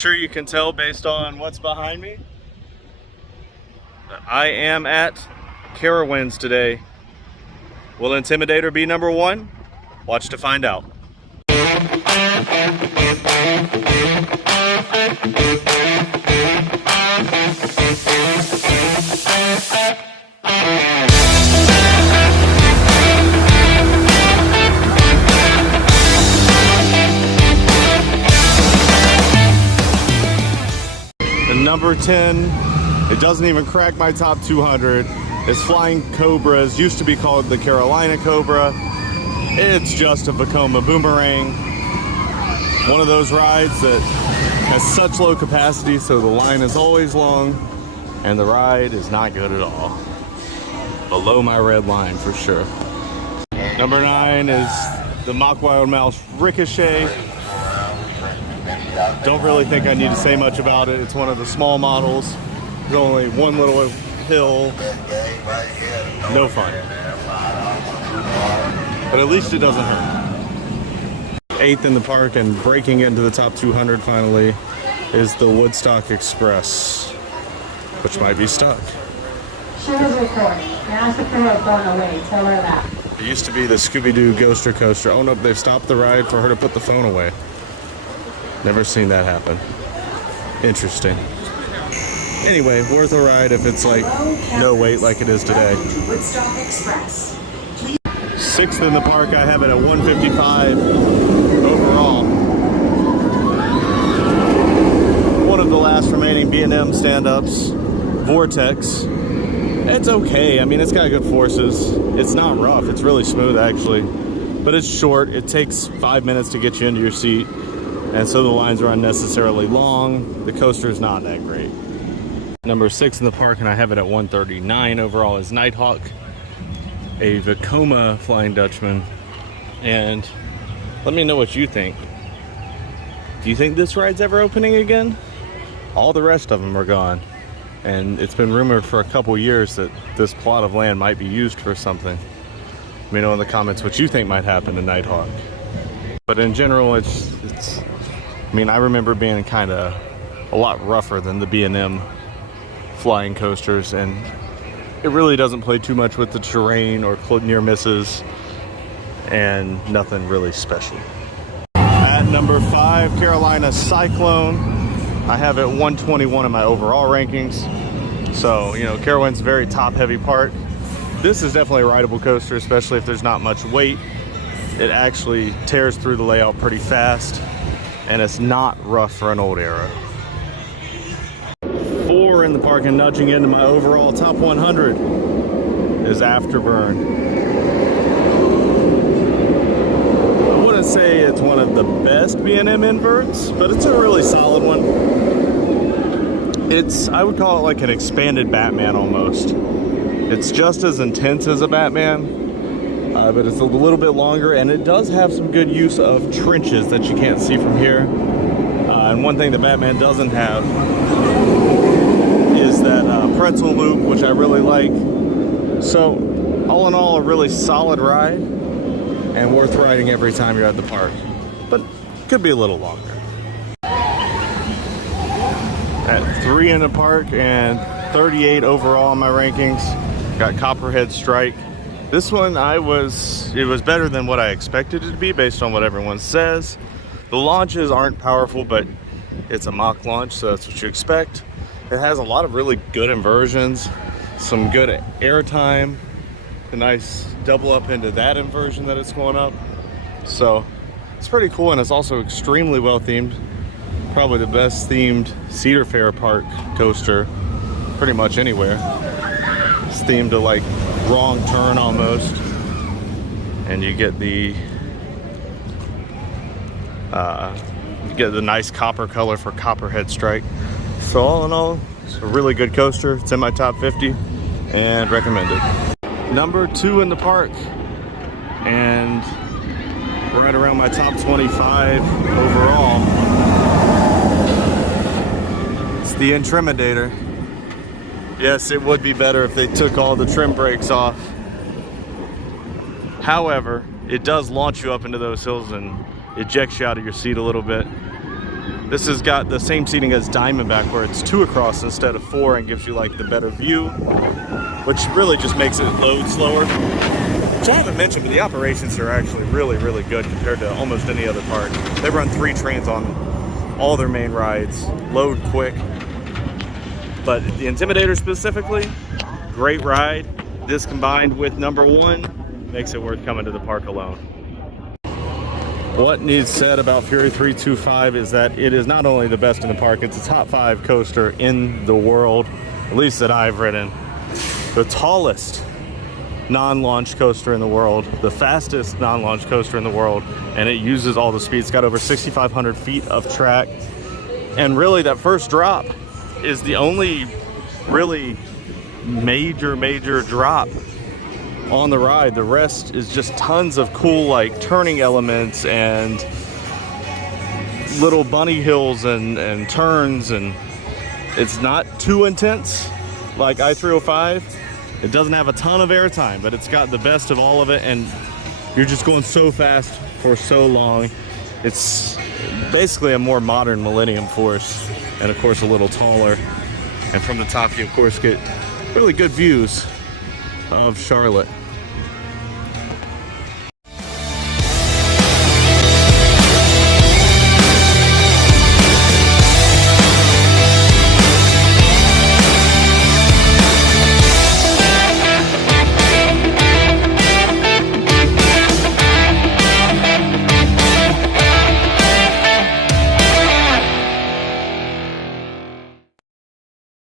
Sure you can tell based on what's behind me that I am at Carowinds today. Will Intimidator be number one? Watch to find out. And number 10, it doesn't even crack my top 200. It's Flying Cobras, used to be called the Carolina Cobra. It's just a Vekoma boomerang. One of those rides that has such low capacity, so the line is always long, and the ride is not good at all. Below my red line for sure. Number 9 is the Mach Wild Mouse Ricochet. Don't really think I need to say much about it. It's one of the small models. There's only one little hill. No fun. But at least it doesn't hurt. 8th in the park and breaking into the top 200 finally is the Woodstock Express, which might be stuck. She was recording. Now the girl going away. Tell her that. It used to be the Scooby-Doo Ghoster Coaster. Oh no, they've stopped the ride for her to put the phone away. Never seen that happen. Interesting. Anyway, worth a ride if it's like no wait like it is today. Woodstock Express. 6th in the park, I have it at 155 overall. One of the last remaining B&M stand-ups, Vortex. It's okay. I mean, it's got good forces. It's not rough. It's really smooth actually, but it's short. It takes 5 minutes to get you into your seat. And so the lines are unnecessarily long. The coaster is not that great. Number 6 in the park, and I have it at 139 overall, is Nighthawk, a Vekoma Flying Dutchman. And let me know what you think. Do you think this ride's ever opening again? All the rest of them are gone. And it's been rumored for a couple years that this plot of land might be used for something. Let me know in the comments what you think might happen to Nighthawk. But in general, I mean, I remember being kind of a lot rougher than the B&M flying coasters, and it really doesn't play too much with the terrain or near misses, and nothing really special. At number 5, Carolina Cyclone. I have it 121 in my overall rankings. So, you know, Carowinds' very top-heavy park. This is definitely a rideable coaster, especially if there's not much weight. It actually tears through the layout pretty fast, and it's not rough for an old era. 4 in the park and nudging into my overall top 100 is Afterburn. I wouldn't say it's one of the best B&M inverts, but it's a really solid one. I would call it like an expanded Batman almost. It's just as intense as a Batman, but it's a little bit longer, and it does have some good use of trenches that you can't see from here. And one thing that Batman doesn't have is that pretzel loop, which I really like. So all in all, a really solid ride and worth riding every time you're at the park, but could be a little longer. At 3 in the park and 38 overall in my rankings, got Copperhead Strike. This one, it was better than what I expected it to be based on what everyone says. The launches aren't powerful, but it's a mock launch, so that's what you expect. It has a lot of really good inversions, some good air time, a nice double up into that inversion that it's going up. So it's pretty cool, and it's also extremely well themed. Probably the best themed Cedar Fair Park coaster pretty much anywhere. It's themed to like wrong turn almost, and you get the nice copper color for Copperhead Strike. So all in all, it's a really good coaster. It's in my top 50 and recommended. Number 2 in the park and right around my top 25 overall. It's the Intimidator. Yes, it would be better if they took all the trim brakes off. However, it does launch you up into those hills and ejects you out of your seat a little bit. This has got the same seating as Diamondback, where it's 2 across instead of 4, and gives you like the better view, which really just makes it load slower. Which I haven't mentioned, but the operations are actually really, really good compared to almost any other park. They run 3 trains on all their main rides, load quick. But the Intimidator specifically, great ride. This combined with number 1 makes it worth coming to the park alone. What needs said about Fury 325 is that it is not only the best in the park, it's a top 5 coaster in the world, at least that I've ridden. The tallest non-launch coaster in the world, the fastest non-launch coaster in the world, and it uses all the speed. It's got over 6,500 feet of track. And really that first drop is the only really major drop on the ride. The rest is just tons of cool like turning elements and little bunny hills and turns, and it's not too intense like I-305. It doesn't have a ton of airtime, but it's got the best of all of it, and you're just going so fast for so long. It's basically a more modern Millennium Force, and of course a little taller. And from the top you of course get really good views of Charlotte.